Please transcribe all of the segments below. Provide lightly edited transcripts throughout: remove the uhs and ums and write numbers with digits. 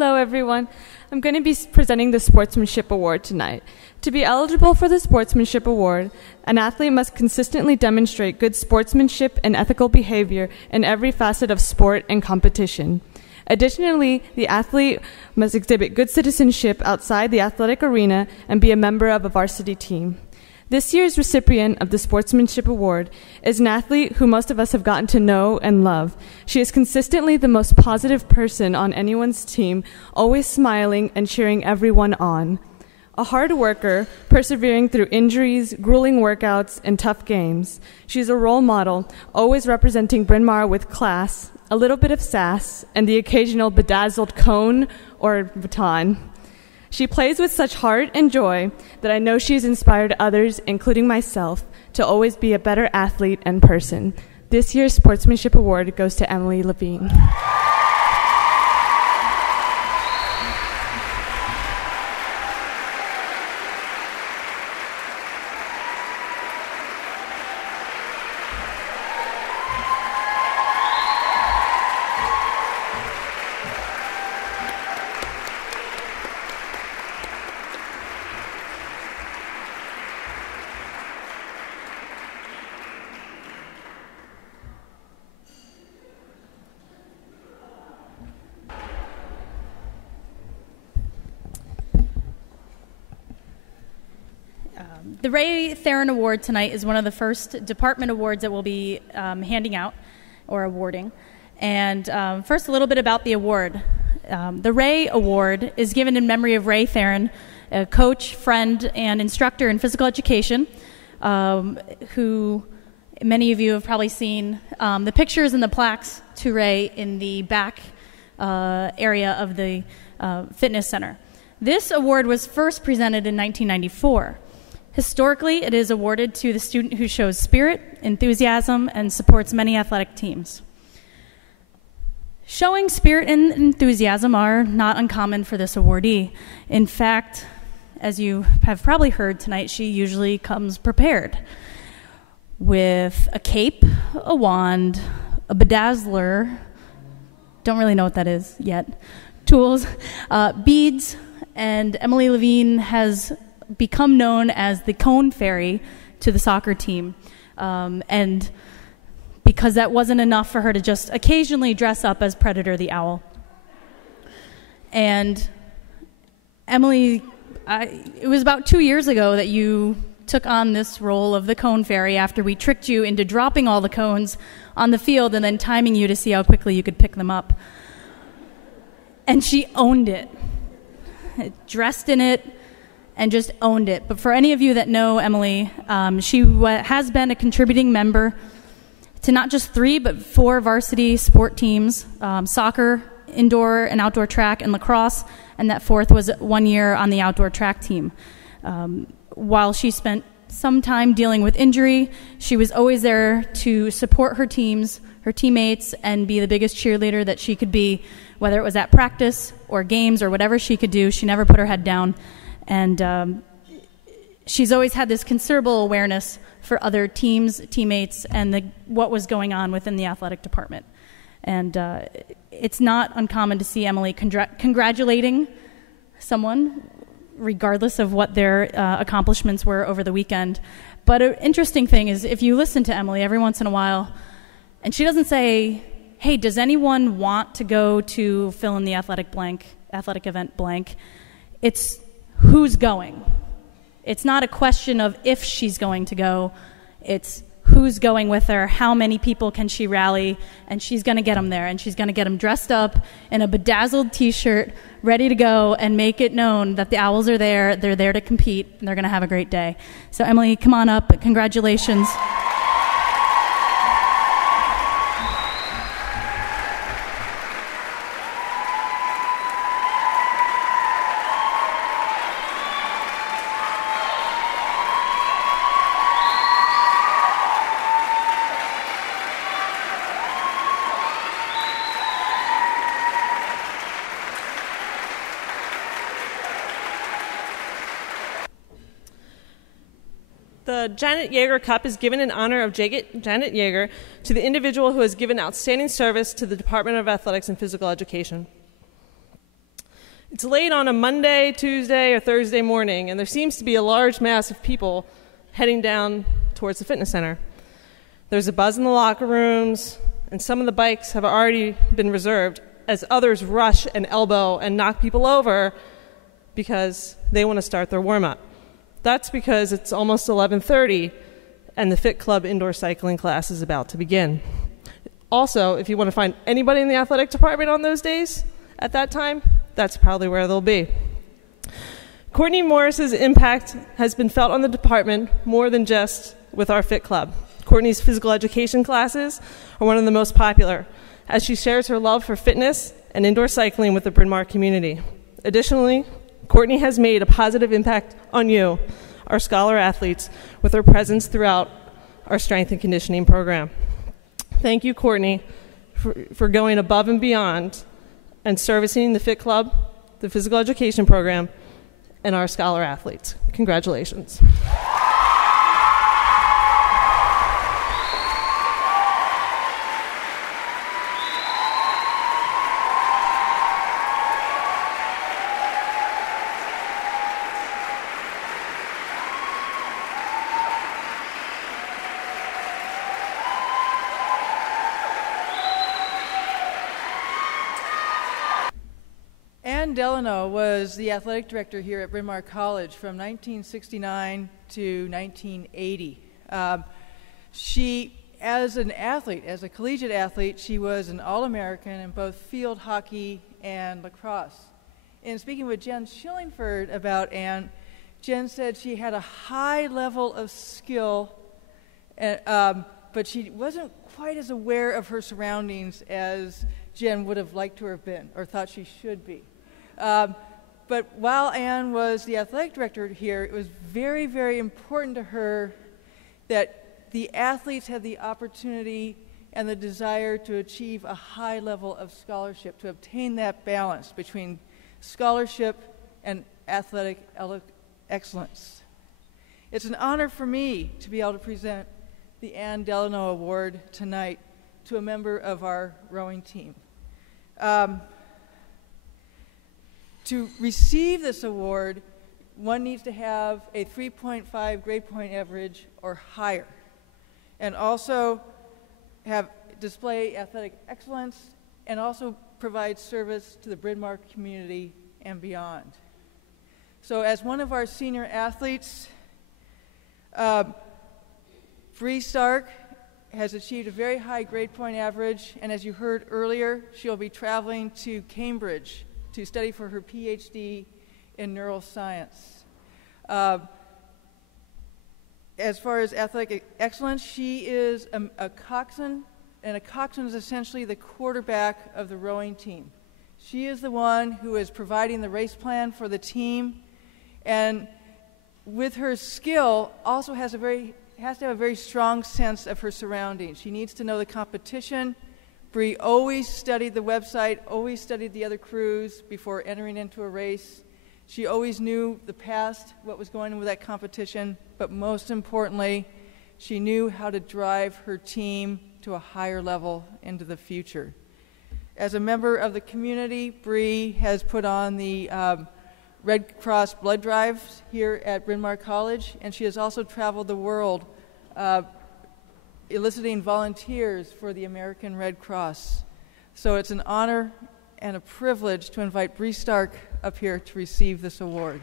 Hello, everyone. I'm going to be presenting the Sportsmanship Award tonight. To be eligible for the Sportsmanship Award, an athlete must consistently demonstrate good sportsmanship and ethical behavior in every facet of sport and competition. Additionally, the athlete must exhibit good citizenship outside the athletic arena and be a member of a varsity team. This year's recipient of the Sportsmanship Award is an athlete who most of us have gotten to know and love. She is consistently the most positive person on anyone's team, always smiling and cheering everyone on. A hard worker, persevering through injuries, grueling workouts, and tough games. She's a role model, always representing Bryn Mawr with class, a little bit of sass, and the occasional bedazzled cone or baton. She plays with such heart and joy that I know she's inspired others, including myself, to always be a better athlete and person. This year's Sportsmanship Award goes to Emily Levine. The Wraith Award tonight is one of the first department awards that we'll be handing out or awarding. And first, a little bit about the award. The Wraith Award is given in memory of Ray Theron, a coach, friend, and instructor in physical education, who many of you have probably seen the pictures and the plaques to Ray in the back area of the fitness center. This award was first presented in 1994. Historically, it is awarded to the student who shows spirit, enthusiasm, and supports many athletic teams. Showing spirit and enthusiasm are not uncommon for this awardee. In fact, as you have probably heard tonight, she usually comes prepared with a cape, a wand, a bedazzler, don't really know what that is yet, tools, beads, and Emily Levine has become known as the cone fairy to the soccer team. And because that wasn't enough for her to just occasionally dress up as Predator the Owl. And Emily, it was about 2 years ago that you took on this role of the cone fairy after we tricked you into dropping all the cones on the field and then timing you to see how quickly you could pick them up. And she owned it. Dressed in it, and just owned it. But for any of you that know Emily, she has been a contributing member to not just 3, but 4 varsity sport teams, soccer, indoor and outdoor track, and lacrosse, and that 4th was 1 year on the outdoor track team. While she spent some time dealing with injury, she was always there to support her teams, her teammates, and be the biggest cheerleader that she could be, whether it was at practice or games or whatever she could do. She never put her head down. And she's always had this considerable awareness for other teams, teammates, and what was going on within the athletic department. And it's not uncommon to see Emily congratulating someone, regardless of what their accomplishments were over the weekend. But an interesting thing is if you listen to Emily every once in a while, and she doesn't say, hey, does anyone want to go to fill in the athletic event blank? It's who's going. It's not a question of if she's going to go. It's who's going with her, how many people can she rally, and she's going to get them there, and she's going to get them dressed up in a bedazzled T-shirt, ready to go, and make it known that the Owls are there, they're there to compete, and they're going to have a great day. So Emily, come on up. Congratulations. The Jaeger Cup is given in honor of Janet Jaeger to the individual who has given outstanding service to the Department of Athletics and Physical Education. It's late on a Monday, Tuesday, or Thursday morning, and there seems to be a large mass of people heading down towards the fitness center. There's a buzz in the locker rooms, and some of the bikes have already been reserved as others rush and elbow and knock people over because they want to start their warm-up. That's because it's almost 11:30 and the Fit Club indoor cycling class is about to begin. Also, if you want to find anybody in the athletic department on those days at that time, that's probably where they'll be. Courtney Morris's impact has been felt on the department more than just with our Fit Club. Courtney's physical education classes are one of the most popular, as she shares her love for fitness and indoor cycling with the Bryn Mawr community. Additionally, Courtney has made a positive impact on you, our scholar athletes, with her presence throughout our strength and conditioning program. Thank you, Courtney, for going above and beyond and servicing the Fit Club, the physical education program, and our scholar athletes. Congratulations. Delano was the athletic director here at Bryn Mawr College from 1969 to 1980. She, as an athlete, as a collegiate athlete, she was an All-American in both field hockey and lacrosse. In speaking with Jen Shillingford about Anne, Jen said she had a high level of skill, but she wasn't quite as aware of her surroundings as Jen would have liked to have been or thought she should be. But while Anne was the athletic director here, it was very, very important to her that the athletes had the opportunity and the desire to achieve a high level of scholarship, to obtain that balance between scholarship and athletic excellence. It's an honor for me to be able to present the Anne Delano Award tonight to a member of our rowing team. To receive this award, one needs to have a 3.5 grade point average or higher, and also display athletic excellence, and also provide service to the Bryn Mawr community and beyond. So as one of our senior athletes, Bree Stark has achieved a very high grade point average, and as you heard earlier, she'll be traveling to Cambridge to study for her PhD in neuroscience. As far as athletic excellence, she is a coxswain, and a coxswain is essentially the quarterback of the rowing team. She is the one who is providing the race plan for the team, and with her skill also has to have a very strong sense of her surroundings. She needs to know the competition. Bree always studied the website, always studied the other crews before entering into a race. She always knew the past, what was going on with that competition, but most importantly, she knew how to drive her team to a higher level into the future. As a member of the community, Bree has put on the Red Cross blood drives here at Bryn Mawr College, and she has also traveled the world eliciting volunteers for the American Red Cross. So it's an honor and a privilege to invite Bree Stark up here to receive this award.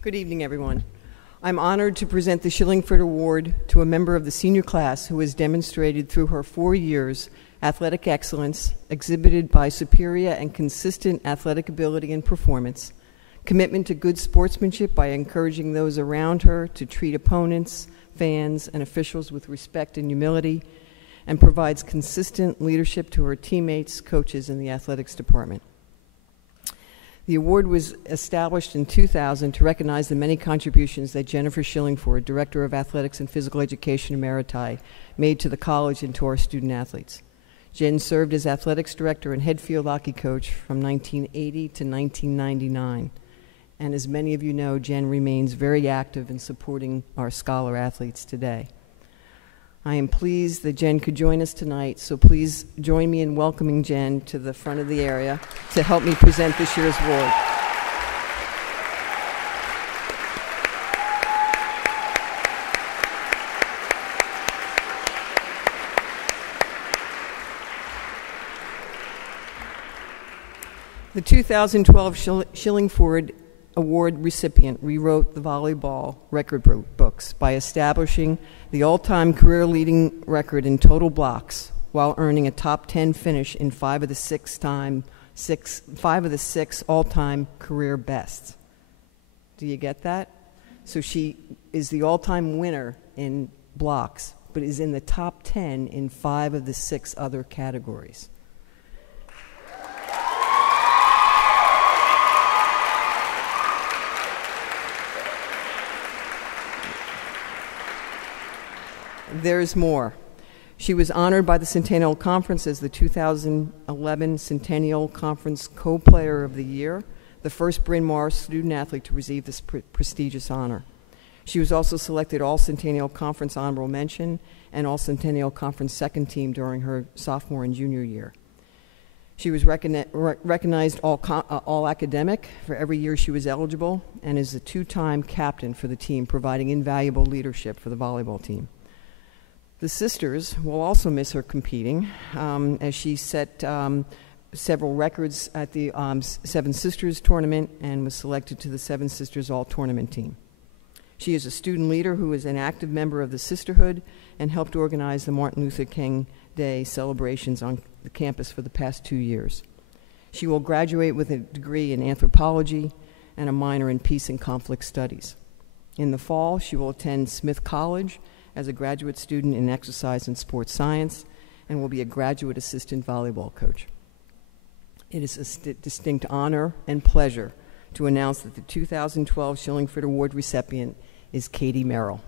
Good evening, everyone. I'm honored to present the Shillingford Award to a member of the senior class who has demonstrated through her 4 years athletic excellence exhibited by superior and consistent athletic ability and performance, commitment to good sportsmanship by encouraging those around her to treat opponents, fans, and officials with respect and humility, and provides consistent leadership to her teammates, coaches, and the athletics department. The award was established in 2000 to recognize the many contributions that Jennifer Shillingford, Director of Athletics and Physical Education Emeriti, made to the college and to our student athletes. Jen served as athletics director and head field hockey coach from 1980 to 1999. And as many of you know, Jen remains very active in supporting our scholar athletes today. I am pleased that Jen could join us tonight, so please join me in welcoming Jen to the front of the area to help me present this year's award. The 2012 Shillingford Award recipient rewrote the volleyball record books by establishing the all-time career-leading record in total blocks while earning a top 10 finish in five of the six all-time career bests. Do you get that? So she is the all-time winner in blocks, but is in the top 10 in 5 of the 6 other categories. There's more. She was honored by the Centennial Conference as the 2011 Centennial Conference Co-Player of the Year, the first Bryn Mawr student athlete to receive this prestigious honor. She was also selected All-Centennial Conference Honorable Mention and All-Centennial Conference Second Team during her sophomore and junior year. She was recognized all academic for every year she was eligible and is a 2-time captain for the team, providing invaluable leadership for the volleyball team. The sisters will also miss her competing, as she set several records at the Seven Sisters tournament and was selected to the Seven Sisters All-Tournament team. She is a student leader who is an active member of the Sisterhood and helped organize the Martin Luther King Day celebrations on the campus for the past 2 years. She will graduate with a degree in anthropology and a minor in peace and conflict studies. In the fall, she will attend Smith College as a graduate student in exercise and sports science and will be a graduate assistant volleyball coach. It is a distinct honor and pleasure to announce that the 2012 Shillingford Award recipient is Katie Merrill.